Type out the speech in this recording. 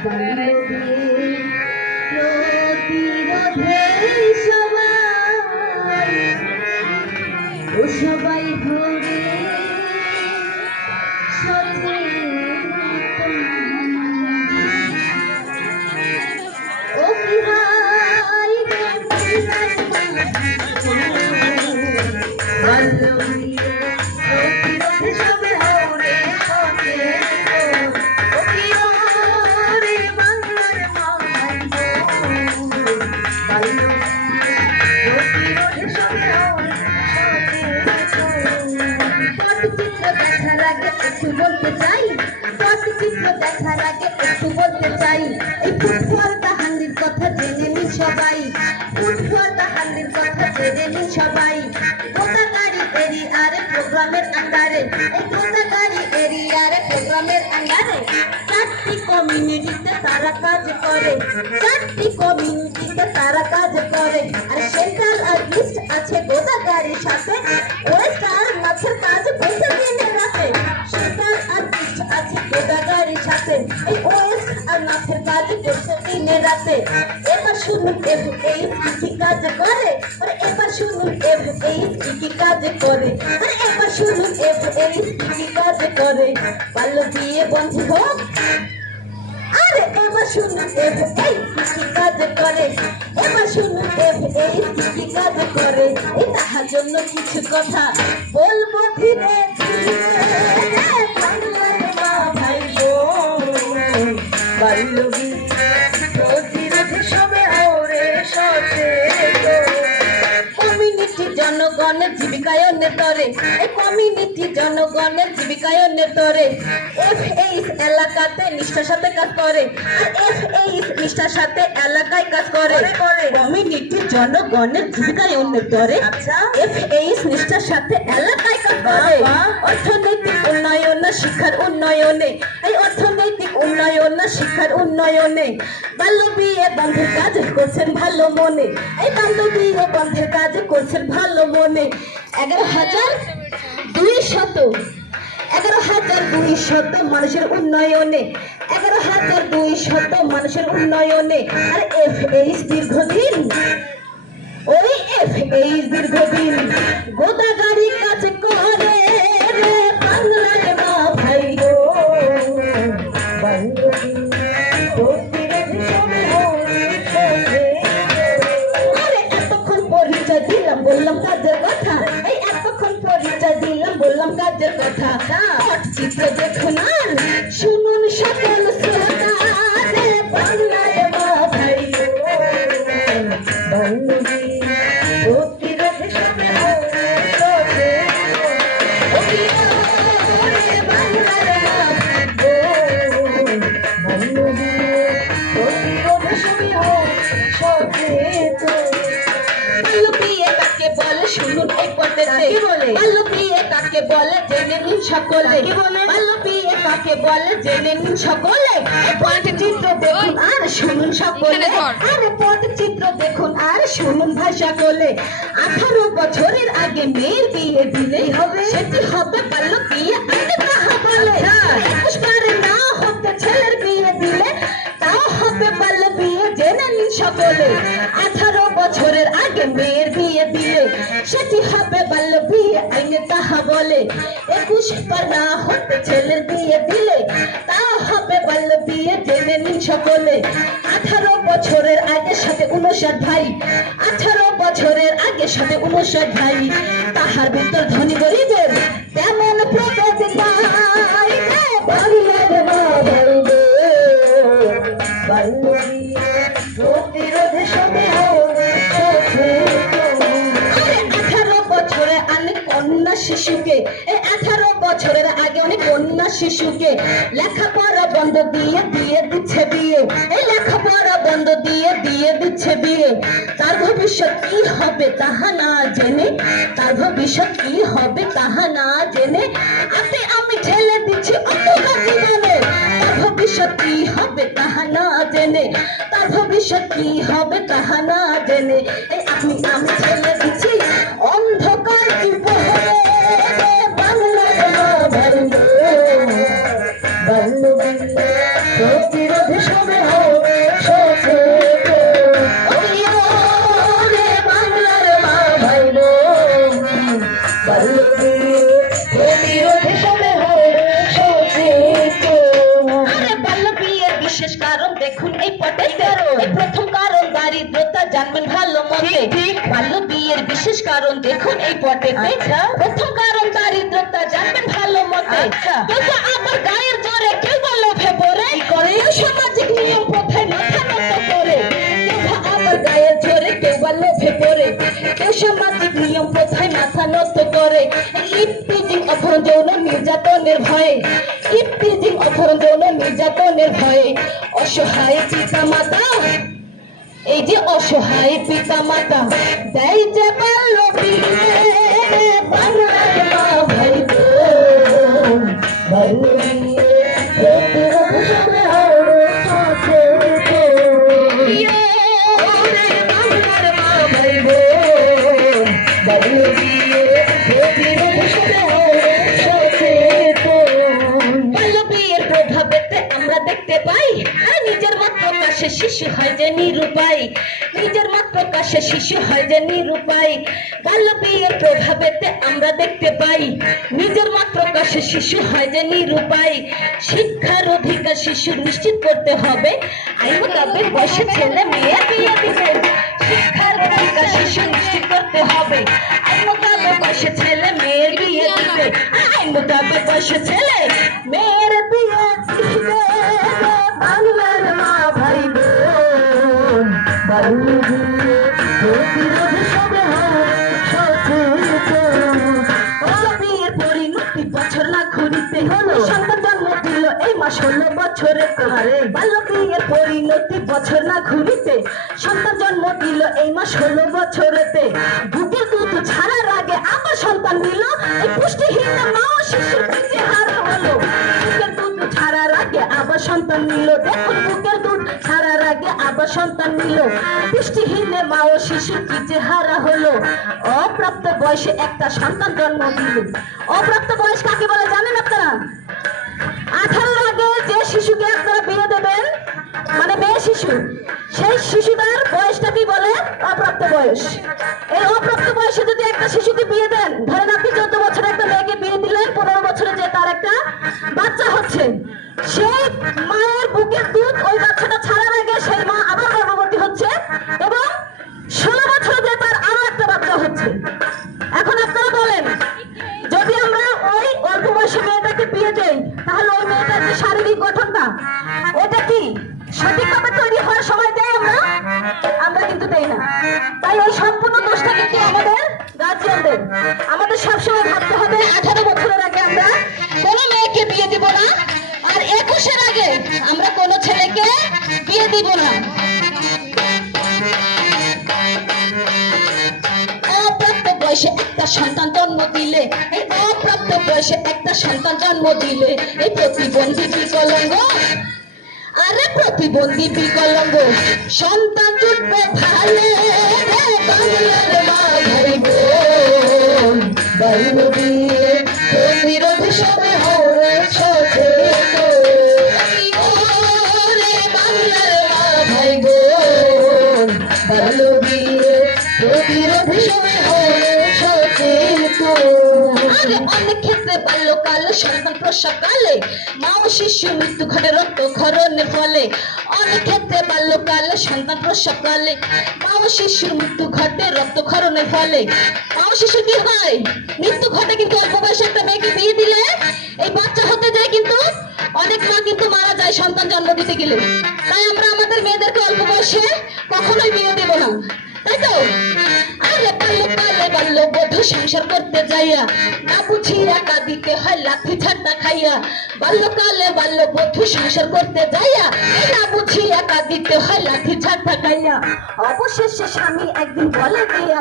প্রতিরোধে সবাই ঘুরে ও কি ভাই বলতে চাই পটচিত্র দেখার আগে একটু বলতে চাই এই ফুটবল তাহান্ডির কথা জেনে নিন সবাই ফুটবল তাহান্ডির কথা জেনে নিন সবাই গোদাগাড়ি এরিয়ারে প্রোগ্রামের আন্ডারে এই গোদাগাড়ি এরিয়ারে প্রোগ্রামের আন্ডারে চারটি কমিউনিটিতে তারা কাজ করে চারটি কমিউনিটিতে তারা কাজ করে আর সেন্ট্রাল আর ইস্ট আছে গোদাগাড়ির সাথে ওয়েস্ট আর মাছের কাজ বসে দিনে রাতে সেন্ট্রাল আর ইস্ট আছে গোদাগাড়ির সাথে এই ওয়েস্ট আর মাছের কাজ বসে দিনে রাতে এবার শুনুন এফএইচ কি কাজ করে আর এবার শুনুন এফএইচ কি কাজ করে আর এবার শুনুন এফএইচ কি কাজ করে বাল্য বিয়ে বন্ধ হোক আরে এবার শুনুন এফএইচ কি কাজ করে এবার শুনুন এফএইচ কি কাজ করে এই তাহার জন্য কিছু কথা বলবো ধীরে ধীরে বাংলার মা ভাই বোন বাল্য বিয়ে প্রতিরোধে সবে ওরে সচেতন কমিউনিটি জনগণের জীবিকায়নের তরে এই কমিউনিটি জনগণের জীবিকায়নের তরে এফএইচ এলাকাতে নিষ্ঠার সাথে কাজ করে আর এফএইচ নিষ্ঠার সাথে এলাকায় কাজ করে কমিউনিটি জনগণের জীবিকায়নের তরে আচ্ছা এফএইচ নিষ্ঠার সাথে এলাকায় কাজ করে অর্থনৈতিক উন্নয়ন শিক্ষার উন্নয়নে এই অর্থনৈতিক উন্নয়ন শিক্ষার উন্নয়নে বাল্য বিয়ে বন্ধের কাজ করছেন ভালো মনে এই বাল্য বিয়ে বন্ধের কাজ করছেন ভালো মনে 11,200 মানুষের উন্নয়নে 11,200 মানুষের উন্নয়নে আর এফএইচ দীর্ঘদিন ওই এফএইচ দীর্ঘদিন গোদাগাড়ি কাজ করে রে বাংলার মা ভাই গো আরে এতক্ষণ পরিচয় দিলাম বললাম কাজের কথা এই এতক্ষণ পরিচয় দিলাম বললাম কাজের কথা পটচিত্র দেখুন আর শুনুন সকল শ্রোতা রে বাংলার মা ভাই শুনুন এই পদ্ধতি বাল্য বিয়ে কাকে বলে জেনে নিন সকলে বাল্য বিয়ে কাকে বলে জেনে নিন সকলে পটচিত্র দেখুন আর শুনুন সকলে আর পটচিত্র দেখুন আর শুনুন ভাষা কোলে 18 বছরের আগে মেয়ের বিয়ে দিলেই হবে সেটি হবে বাল্য বিয়ে আগে তাহা বলে 21 বারে না হতে ছেলের বিয়ে দিলে তাও হবে বাল্য বিয়ে জেনে নিন সকলে 18 বছরের আগে মেয়ের বিয়ে দিলে সেটি হবে বাল্য বিয়ে আইনে তাহা বলে 21 বার না হতে ছেলের বিয়ে দিলে তাও হবে বাল্য বিয়ে জেনে নিন সকলে 18 বছরের আগে সাথে 59 ভাই 18 বছরের আগে সাথে 59 ভাই তাহার ভিতর ধনী গরিবের তেমন প্রগতি নাই বাংলার মা ভাই গো বাল্য বিয়ে প্রতিরোধে সবে কন্যা শিশুকে এই 18 বছরের আগে অনেক কন্যা শিশুকে লেখাপড়া বন্ধ দিয়ে দিচ্ছে বিয়ে এই লেখাপড়া বন্ধ দিয়ে দিচ্ছে বিয়ে তার ভবিষ্যৎ কি হবে তাহা না জেনে তার ভবিষ্যৎ কি হবে তাহা না জেনে আপনি আমি ঠেলে দিচ্ছি অন্ধকার জীবনে তার ভবিষ্যৎ কি হবে তাহা না জেনে তার ভবিষ্যৎ কি হবে তাহা না জেনে এই আপনি আমি ঠেলে দিচ্ছি অন্ধকার জীবনে বাংলা বাংলা প্রতিরোধ সবে হবে সচেতন। ওরে বাংলার মা ভাই বোন, বাল্য প্রতিরোধ সবে হবে সচেতন। আরে বাল্য বিয়ের বিশেষ কারণ দেখুন এই পটে এই প্রথম কারণ দারিদ্রতা জানবেন ভালো মতে। বাল্য বিয়ের বিশেষ কারণ দেখুন এই পটে প্রথম কারণ দারিদ্রতা জানবেন ভালো মতে। কিন্তু আবার গায়ের জোরে কেউ বা লোভে পড়ে কেউ সামাজিক নিয়ম প্রথায় মাথা নত করে। কেউ আবার গায়ের জোরে কেউ বা লোভে পড়ে কেউ সামাজিক নিয়ম প্রথায় মাথা নত করে। ইপটিজিং অপহরণ যৌন নির্যাতনের ভয়ে ইপটিজিং অপহরণ যৌন নির্যাতনের ভয়ে অসহায় পিতা মাতা এই যে অসহায় পিতা মাতা দেয় যে বাল্য বিয়ে বাংলার মা ভাই বোন, বাল্য বিয়ে প্রতিরোধ সবে হবে সচেতন। ওরে বাংলার মা ভাই বোন, বাল্য বিয়ে প্রতিরোধ সবে হবে সচেতন। বাল্য বিয়ের প্রভাবেতে আমরা দেখতে পাই আর নিজের মত প্রকাশে শিশু হয় যে নিরুপায় নিজের মত প্রকাশে শিশু হয় যে নিরুপায়। বাল্য বিয়ের প্রভাবেতে আমরা দেখতে পাই নিজের মত প্রকাশে শিশু হয় যে নিরুপায়। শিক্ষার অধিকার শিশু নিশ্চিত করতে হবে আইন মোতাবেক বয়সে ছেলে মেয়ে বিয়ে দিবে। শিক্ষার অধিকার শিশু নিশ্চিত করতে হবে আইন মোতাবেক বয়সে ছেলে মেয়ের বিয়ে দিবে। আইন মোতাবেক বয়সে ছেলে মেয়ের বিয়ে দিবে। বাংলার মা ভাই বোন, বাল্য বিয়ে প্রতিরোধ সবে হবে সচেতন। বাল্য বিয়ের পরিণতি বছর না ঘুরিতে হলো সন্তান জন্ম দিল এই মাস 16 বছরে। বাল্য বিয়ের পরিণতি বছর না ঘুরিতে সন্তান জন্ম দিল এই মাস 16 বছরেতে। বুকের দুধ ছাড়ার আগে আবার সন্তান দিল এই পুষ্টিহীন মা ও শিশুর কি যে হার হলো। বুকের দুধ ছাড়ার আগে আবার সন্তান নিল দেখুন বুকের দুধ ছাড়ার আগে আবার সন্তান নিল পুষ্টিহীন মা ও শিশুর কি যে হারা হলো। অপ্রাপ্ত বয়সে একটা সন্তান জন্ম দিল। অপ্রাপ্ত বয়স কাকে বলে জানেন আপনারা? 18 আগে যে শিশুকে আপনারা বিয়ে দেবেন মানে মেয়ে শিশু সেই শিশুটার বয়সটা কি বলে? অপ্রাপ্ত বয়স। এই অপ্রাপ্ত বয়সে যদি একটা শিশুকে বিয়ে দেন ধরেন আপনি 14 বছরে একটা মেয়েকে বিয়ে দিলেন 15 বছরে যে তার একটা বাচ্চা হচ্ছে সেই মায়ের বুকের দুধ ওই বাচ্চাটা ছাড়ার আগে সেই মা আবার গর্ভবতী হচ্ছে এবং 16 বছরে যে তার আরো একটা বাচ্চা হচ্ছে। এখন আপনারা বলেন যদি আমরা ওই অল্প বয়সী মেয়েটাকে বিয়ে দেই তাহলে ওই মেয়েটার যে শারীরিক গঠনটা ওটা কি সঠিকভাবে তৈরি হওয়ার সময় দেয় আমরা কিন্তু দেই না। তাই এই সম্পূর্ণ দোষটা কিন্তু আমাদের গার্জিয়ানদের। আমাদের সবসময় ভাবতে হবে 18 বছরের আগে আমরা কোনো মেয়েকে বিয়ে দিব না আর 21-এর আগে আমরা কোনো ছেলেকে বিয়ে দিব না। অপ্রাপ্ত বয়সে একটা সন্তান জন্ম দিলে এই অপ্রাপ্ত বয়সে একটা সন্তান জন্ম দিলে এই প্রতিবন্ধী বিকলাঙ্গ আরে প্রতিবন্ধী বিকলাঙ্গ সন্তান জুটবে ভালে। বাংলার মা ভাই বোন, বাল্য বিয়ে প্রতিরোধ সবে হবে সচেতন। ওরে বাংলার মা ভাই বোন, বাল্য বিয়ে প্রতিরোধ সবে হবে সচেতন। আরে অনেক ক্ষেত্রে বাল্যকাল সন্তান প্রসবকালে মা ও শিশু মৃত্যু ঘটে রক্তক্ষরণের ফলে। অনেক ক্ষেত্রে বাল্যকালে সন্তান প্রসবকালে মা ও শিশুর মৃত্যু ঘটে রক্তক্ষরণের ফলে। মা ও শিশুর কি হয়? মৃত্যু ঘটে। কিন্তু অল্প বয়সে একটা মেয়েকে বিয়ে দিলে এই বাচ্চা হতে যায় কিন্তু অনেক মা কিন্তু মারা যায় সন্তান জন্ম দিতে গেলে। তাই আমরা আমাদের মেয়েদেরকে অল্প বয়সে কখনোই বিয়ে দেব না, তাই তো? আরে বাল্যকালে বাল্যবধূ সংসার করতে যাইয়া না বুঝিয়া কাঁদিতে হয় লাঠি ঝাঁটা খাইয়া। বাল্যকালে বাল্যবধূ সংসার করতে যাইয়া না বুঝিয়া কাঁদিতে হয় লাঠি ঝাঁটা খাইয়া। অবশেষে স্বামী একদিন বলে দিয়া